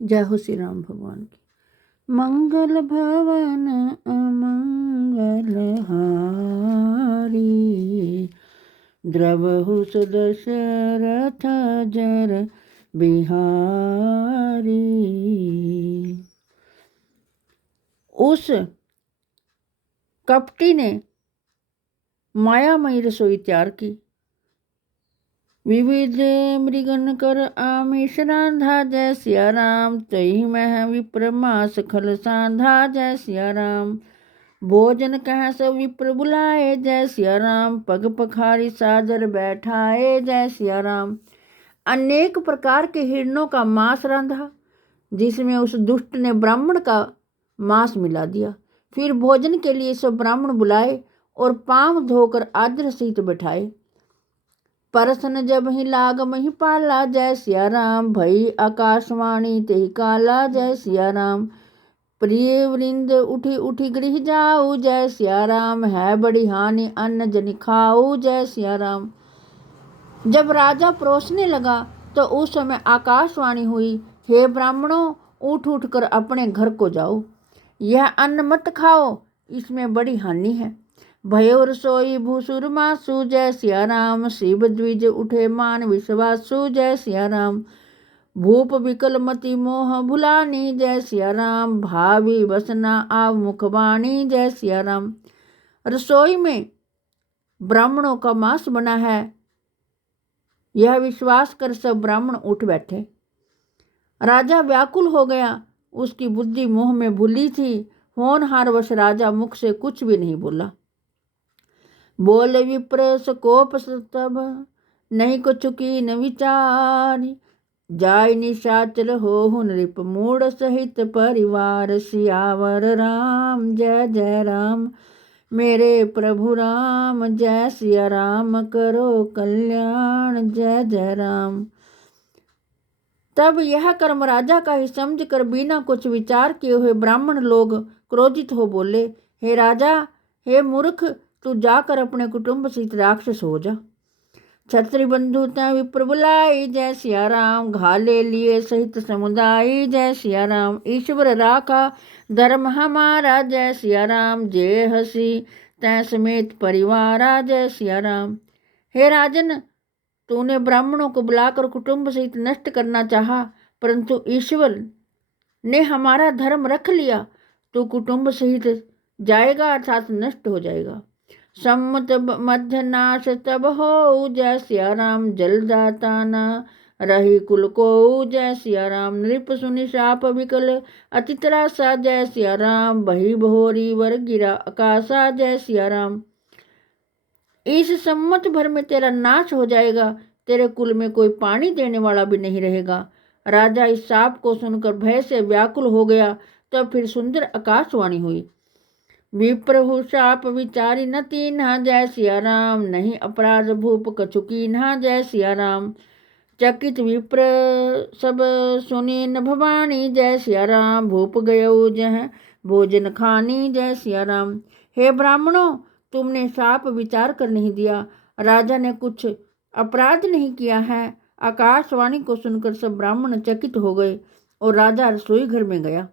जय हो श्री राम भगवान की। मंगल भवन अमंगल हारी, द्रवहु सुदशरथ जर बिहारी। उस कपटी ने मायामयी रसोई तैयार की। विविध मृगन कर आमिष रांधा, जय सिया राम। तही मह विप्र मास खल सांधा, जय सिया राम। भोजन कह सब विप्र बुलाए, जय सिया राम। पग पखारी सादर बैठाए, जय सिया राम। अनेक प्रकार के हिरणों का मांस रांधा, जिसमें उस दुष्ट ने ब्राह्मण का मांस मिला दिया। फिर भोजन के लिए सब ब्राह्मण बुलाए और पांव धोकर आदर सहित बैठाए। परसन जब ही लाग मही पाला, जय सिया राम। भई आकाशवाणी तेहि काला, जय सिया राम। प्रिय वृंद उठी उठी गृह जाऊ, जय सिया राम। है बड़ी हानि अन्न जनि खाऊ, जय सिया राम। जब राजा परोसने लगा तो उस समय आकाशवाणी हुई, हे ब्राह्मणों, उठ उठ कर अपने घर को जाओ। यह अन्न मत खाओ, इसमें बड़ी हानि है। भयो रसोई भूसुर मासु, जय सिया राम। शिव द्विज उठे मान विश्वासु, जय सिया राम। भूप विकल मति मोह भुलानी, जय सिया राम। भावी वसना आव मुखवाणी, जय सिया राम। रसोई में ब्राह्मणों का मांस बना है, यह विश्वास कर सब ब्राह्मण उठ बैठे। राजा व्याकुल हो गया, उसकी बुद्धि मोह में भूली थी। होनहार वश राजा मुख से कुछ भी नहीं बोला। बोले विप्र सकोप तब, नहीं को चुकी न विचार। जाय निशाचर हो नृप मूढ़ सहित परिवार। सियावर राम जय जय राम, मेरे प्रभु राम। जय सिया राम, करो कल्याण, जय जय राम। तब यह कर्म राजा का ही समझ कर बिना कुछ विचार किए हुए ब्राह्मण लोग क्रोधित हो बोले, हे राजा, हे मूर्ख, तू जाकर अपने कुटुंब सहित राक्षस हो जा। क्षत्रि बंधु तै विप्र बुलाई, जय सिया राम। घाले लिए सहित समुदाय, जय सिया राम। ईश्वर राखा धर्म हमारा, जय सिया राम। जे हसी तै समेत परिवारा, जय सिया राम। हे राजन, तूने ब्राह्मणों को बुलाकर कुटुंब सहित नष्ट करना चाहा, परंतु ईश्वर ने हमारा धर्म रख लिया। तू कुटुंब सहित जाएगा अर्थात नष्ट हो जाएगा। सम्मत मध्य नाश तब हो, जय सिया राम। जलदाता न रही कुल को, जय सिया राम। नृप सुनि शाप विकल अति त्रासा, जय सिया राम। बही भोरी वर गिरा आकाशा, जय सिया राम। इस सम्मत भर में तेरा नाश हो जाएगा, तेरे कुल में कोई पानी देने वाला भी नहीं रहेगा। राजा इस शाप को सुनकर भय से व्याकुल हो गया। तब तो फिर सुंदर आकाशवाणी हुई, विप्रहु शाप विचारी न तीन्हा, जय सिया राम। नहीं अपराध भूप कछु कीन्हा, जय सिया राम। चकित विप्र सब सुनी न भवानी, जय सिया राम। भूप गयो जह भोजन खानी, जय सिया राम। हे ब्राह्मणों, तुमने शाप विचार कर नहीं दिया, राजा ने कुछ अपराध नहीं किया है। आकाशवाणी को सुनकर सब ब्राह्मण चकित हो गए और राजा रसोई घर में गया।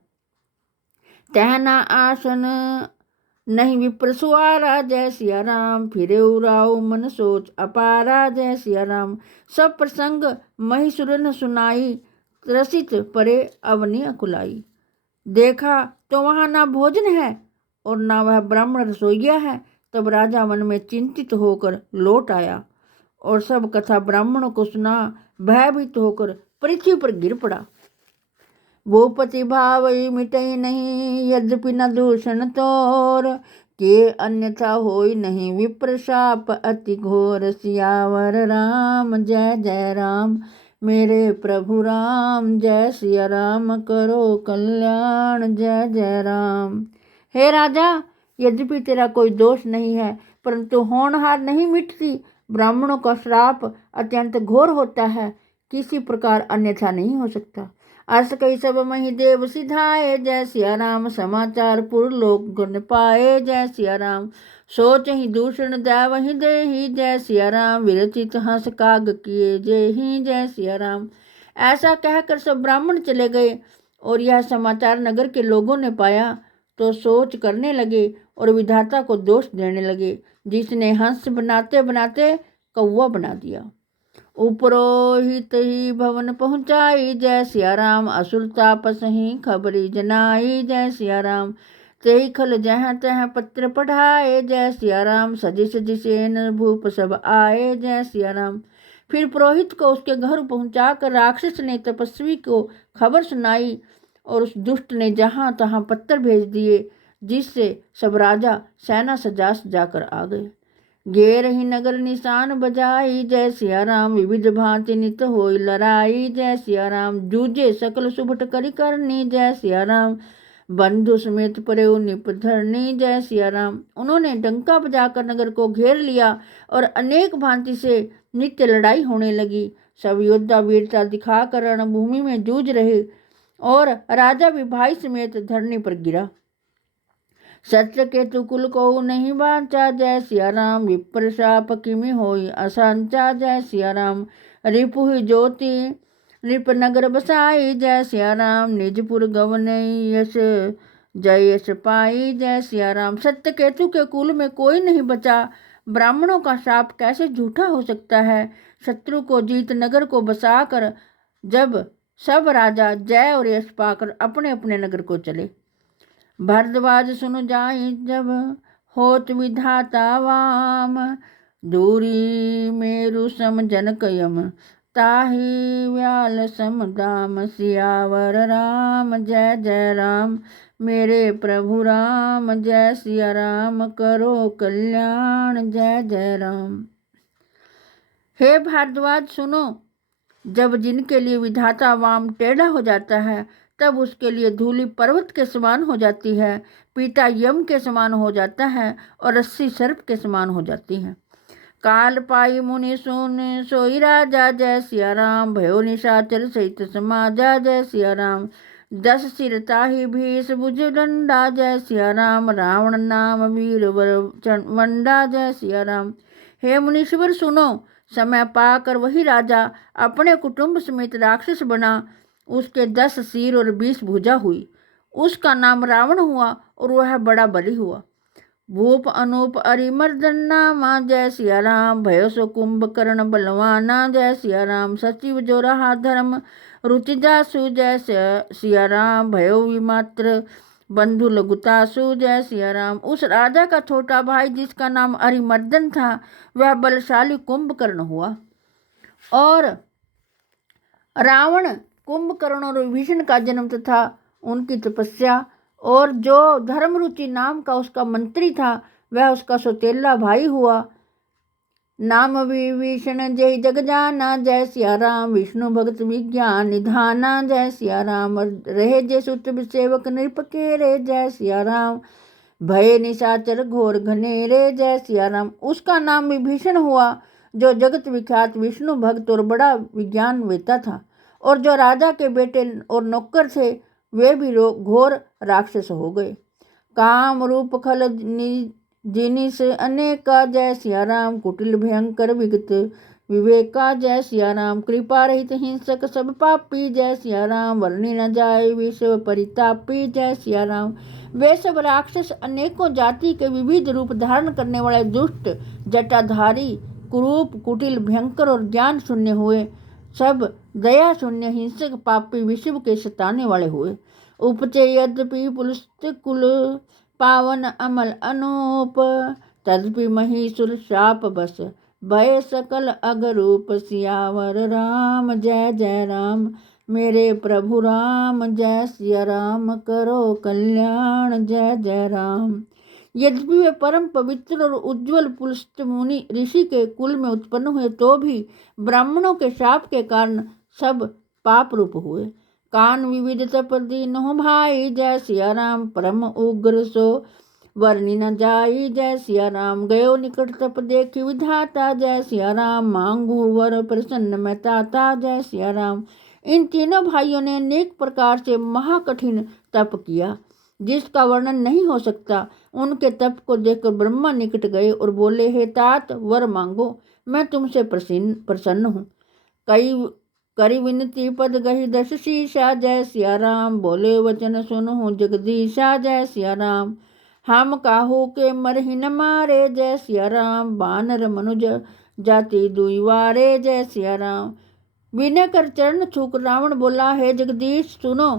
तहना आसन नहीं विप्र सुआरा, जय सिया राम। फिरे उराओ मन सोच अपारा, जय सिया राम। सब प्रसंग महिसुर न सुनाई, रसित परे अवनि अकुलाई। देखा तो वहां ना भोजन है और ना वह ब्राह्मण रसोइया है। तब राजा मन में चिंतित होकर लौट आया और सब कथा ब्राह्मणों को सुना। भयभीत होकर पृथ्वी पर गिर पड़ा। भूपति भाव मिटई नहीं, यद्यपि न दूषण तोर। के अन्यथा होई नहीं विप्र शाप अति घोर। सियावर राम जय जय राम, मेरे प्रभु राम। जय सिया राम, करो कल्याण, जय जय राम। हे राजा, यद्यपि तेरा कोई दोष नहीं है, परंतु होनहार नहीं मिटती। ब्राह्मणों का श्राप अत्यंत घोर होता है, किसी प्रकार अन्यथा नहीं हो सकता। अस कई सब मही देव सिधाए, जय सिया राम। समाचार पुर लोक गुण पाए, जय सिया राम। सोच ही दूषण दैव ही दे ही, जय सिया राम। विरचित हंस काग किए जे ही, जय सिया राम। ऐसा कहकर सब ब्राह्मण चले गए और यह समाचार नगर के लोगों ने पाया तो सोच करने लगे और विधाता को दोष देने लगे, जिसने हंस बनाते बनाते कौवा बना दिया। उपरोहित ही भवन पहुँचाई, जय सिया राम। असुर तापस ही खबरी जनाई, जय सिया राम। तेहि खल जहाँ तहाँ पत्र पढ़ाए, जय सिया राम। सजिश सजिशेन भूप सब आए, जय सिया राम। फिर पुरोहित को उसके घर पहुंचाकर राक्षस ने तपस्वी को खबर सुनाई और उस दुष्ट ने जहाँ तहाँ पत्थर भेज दिए, जिससे सब राजा सेना सजा जाकर आ गए। घेर ही नगर निशान बजाई, जय सिया राम। विविध भांति नित होई लड़ाई, जय सिया राम। जूझे सकल सुभट करी करनी, जय सिया राम। बंधु समेत परे निप धरनी, जय सिया राम। उन्होंने डंका बजाकर नगर को घेर लिया और अनेक भांति से नित्य लड़ाई होने लगी। सब योद्धा वीरता दिखाकर रणभूमि में जूझ रहे और राजा भी भाई समेत धरनी पर गिरा। सत्र के तुकुल को नहीं बांचा, जय सिया राम। विप्र शाप किमि होई असंचा, जय सिया राम। रिपु ज्योति नृप नगर बसाई, जय सिया राम। निजपुर गवनई यश जय यश पाई, जय सिया राम। सत्य केतु के कुल में कोई नहीं बचा। ब्राह्मणों का शाप कैसे झूठा हो सकता है। शत्रु को जीत नगर को बसाकर जब सब राजा जय और यश पाकर अपने अपने नगर को चले। भरद्वाज सुन जाई जब होत विधाता वाम, दूरी मेरु सम जनक यम, ताहि व्याल सम दाम। सियावर राम जय जय राम, मेरे प्रभु राम। जय सिया राम, करो कल्याण, जय जय राम। हे भारद्वाज सुनो, जब जिनके लिए विधाता वाम टेढ़ा हो जाता है, तब उसके लिए धूलि पर्वत के समान हो जाती है, पीटा यम के समान हो जाता है और रस्सी सर्प के समान हो जाती है। काल पाई मुनि सुन सोई राजा, जय सिया राम। भयो निशाचर सहित समाजा, जय सिया राम। 10 सिर ताहि भीष भुज डंडा, जय सिया राम। रावण नाम वीर वर वंडा, जय सिया राम। हे मुनीश्वर सुनो, समय पाकर वही राजा अपने कुटुंब समेत राक्षस बना। उसके 10 सिर और 20 भुजा हुई। उसका नाम रावण हुआ और वह बड़ा बली हुआ। भूप अनूप अरिमर्दन नामा, जय सिया राम। भयो सो कुंभकर्ण बलवाना, जय सिया राम। सचिव जो रहा धर्म रुचि जासु, जय सिया राम। भयो विमात्र बंधु लघुतासु, जय सिया राम। उस राजा का छोटा भाई जिसका नाम अरिमर्दन था, वह बलशाली कुंभकर्ण हुआ। और रावण, कुंभकर्ण और विभीषण का जन्म तथा उनकी तपस्या और जो धर्मरुचि नाम का उसका मंत्री था, वह उसका सौतेला भाई हुआ। नाम विभीषण जय जग जाना, जय सिया राम। विष्णु भगत विज्ञान निधाना, जय सिया राम। रहे जय सुत सेवक नृप के रे, जय सिया राम। भय निशाचर घोर घनेरे, जय सिया राम। उसका नाम विभीषण हुआ, जो जगत विख्यात विष्णु भक्त और बड़ा विज्ञान वेता था। और जो राजा के बेटे और नौकर थे, वे भी घोर राक्षस हो गए। काम रूप खल जिनिस अनेका, जय सिया राम। कुटिल भयंकर विगत विवेका, जय सिया राम। कृपा रहित हिंसक सब पापी, जय सिया राम। वर्णि न जाए विश्व परितापी, जय सिया राम। वे सब राक्षस अनेकों जाति के विविध रूप धारण करने वाले दुष्ट, जटाधारी, कुरूप, कुटिल, भयंकर और ज्ञान शून्य हुए। सब दया शून्य, हिंसक, पापी, विश्व के सताने वाले हुए। उपचे यद्यपि पुलस्त कुल, पावन अमल अनूप, तदपि महीसुर शाप बस, भय सकल अगरूप। सियावर राम जय जय राम, मेरे प्रभु राम। जय सिया राम, करो कल्याण, जय जय राम। यद्यपि वे परम पवित्र और उज्ज्वल पुलस्त मुनि ऋषि के कुल में उत्पन्न हुए, तो भी ब्राह्मणों के शाप के कारण सब पाप रूप हुए। कान विविध तप दीनो भाई, जय सिया राम। परम उग्र सो वर्णि न जाई, जय सिया राम। गयो निकट तप देखी विधाता, जय सिया राम। मांगू वर प्रसन्न मैं ताता, जय सिया राम। इन तीनों भाइयों ने अनेक प्रकार से महाकठिन तप किया, जिसका वर्णन नहीं हो सकता। उनके तप को देखकर ब्रह्मा निकट गए और बोले, हे तात, वर मांगो, मैं तुमसे प्रसन्न हूँ। कई करी विनती पद गही दश शीशा। जय सिया राम बोले वचन सुनहु जगदीशा। जय सिया राम हम काहू के मरहि न मारे। जय सिया राम बानर मनुज जाति दुई वारे। जय सिया राम विनय कर चरण छूक रावण बोला, है जगदीश सुनो,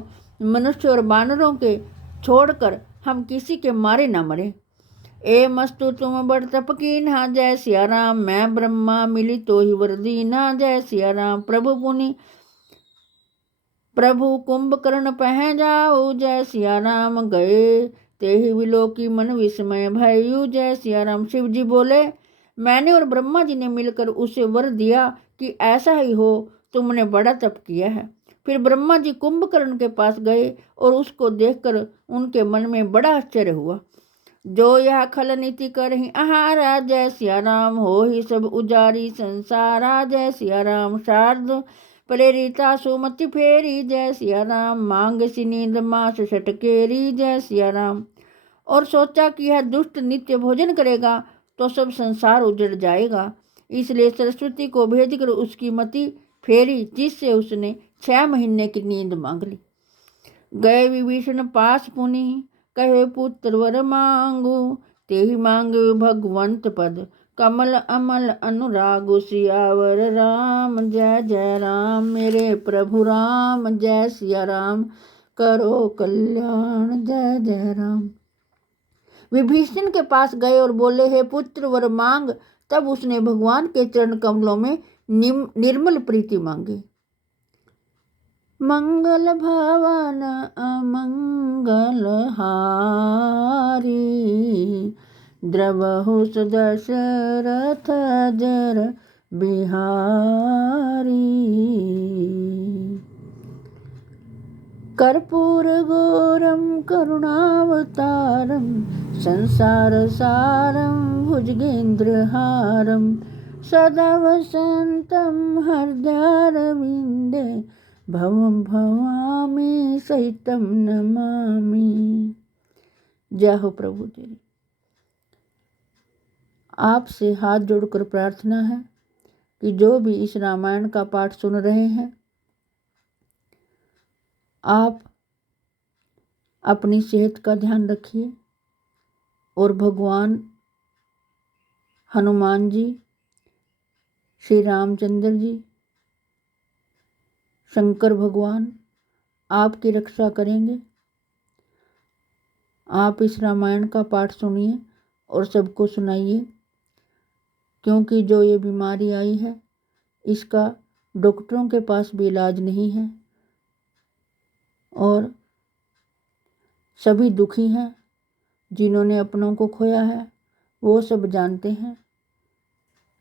मनुष्य और बानरों के छोड़कर हम किसी के मारे न मरे। ए मस्तु तुम बड़ तप कीन्हा। जय सिया राम मैं ब्रह्मा मिली तो ही वर दीन्हा। जय सिया राम प्रभु पुनि प्रभु कुंभकर्ण पह जाऊ। जय सिया राम गए ते ही विलोकी मन विस्मय भयु। जय सिया राम शिव जी बोले, मैंने और ब्रह्मा जी ने मिलकर उसे वर दिया कि ऐसा ही हो, तुमने बड़ा तप किया है। फिर ब्रह्मा जी कुंभकर्ण के पास गए और उसको देखकर उनके मन में बड़ा आश्चर्य हुआ। जो यह खल नीति करहि आहारा। जय सिया राम हो ही सब उजारी संसारा। जय सिया राम शारद प्रेरिता सुमति फेरी। जय सिया राम मांग सी नींद मास छटकेरी। जय सिया राम और सोचा कि यह दुष्ट नित्य भोजन करेगा तो सब संसार उजड़ जाएगा, इसलिए सरस्वती को भेजकर उसकी मति फेरी, जिससे उसने 6 महीने की नींद मांग ली। गए विभीषण पास पुनि कहे पुत्र वर मांगू। ते ही मांगे भगवंत पद कमल अमल अनुराग। सियावर राम जय जय राम मेरे प्रभु राम। जय सिया राम करो कल्याण। जय जय राम। विभीषण के पास गए और बोले, हे पुत्र वर मांग। तब उसने भगवान के चरण कमलों में निर्मल प्रीति मांगी। मंगल भवन अमंगल हारी। द्रवहु दशरथ जर बिहारी। कर्पूर गौरम करुणावतारम संसार सारम भुजगेंद्रहारम। सदा वसंतम हृदयारविंदे भवं भवामी सहितम नमामि। जय हो प्रभु तेरी। आपसे हाथ जोड़कर प्रार्थना है कि जो भी इस रामायण का पाठ सुन रहे हैं, आप अपनी सेहत का ध्यान रखिए और भगवान हनुमान जी, श्री रामचंद्र जी, शंकर भगवान आपकी रक्षा करेंगे। आप इस रामायण का पाठ सुनिए और सबको सुनाइए, क्योंकि जो ये बीमारी आई है इसका डॉक्टरों के पास भी इलाज नहीं है और सभी दुखी हैं। जिन्होंने अपनों को खोया है वो सब जानते हैं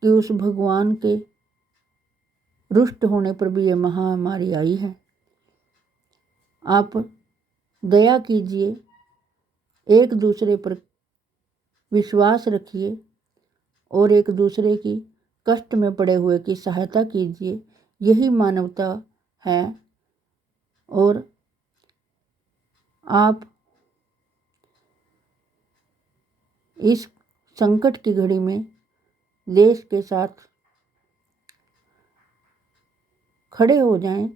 कि उस भगवान के रुष्ट होने पर भी ये महामारी आई है। आप दया कीजिए, एक दूसरे पर विश्वास रखिए और एक दूसरे की कष्ट में पड़े हुए की सहायता कीजिए। यही मानवता है। और आप इस संकट की घड़ी में देश के साथ खड़े हो जाएं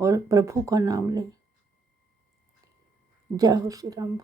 और प्रभु का नाम लें। जय हो श्री राम।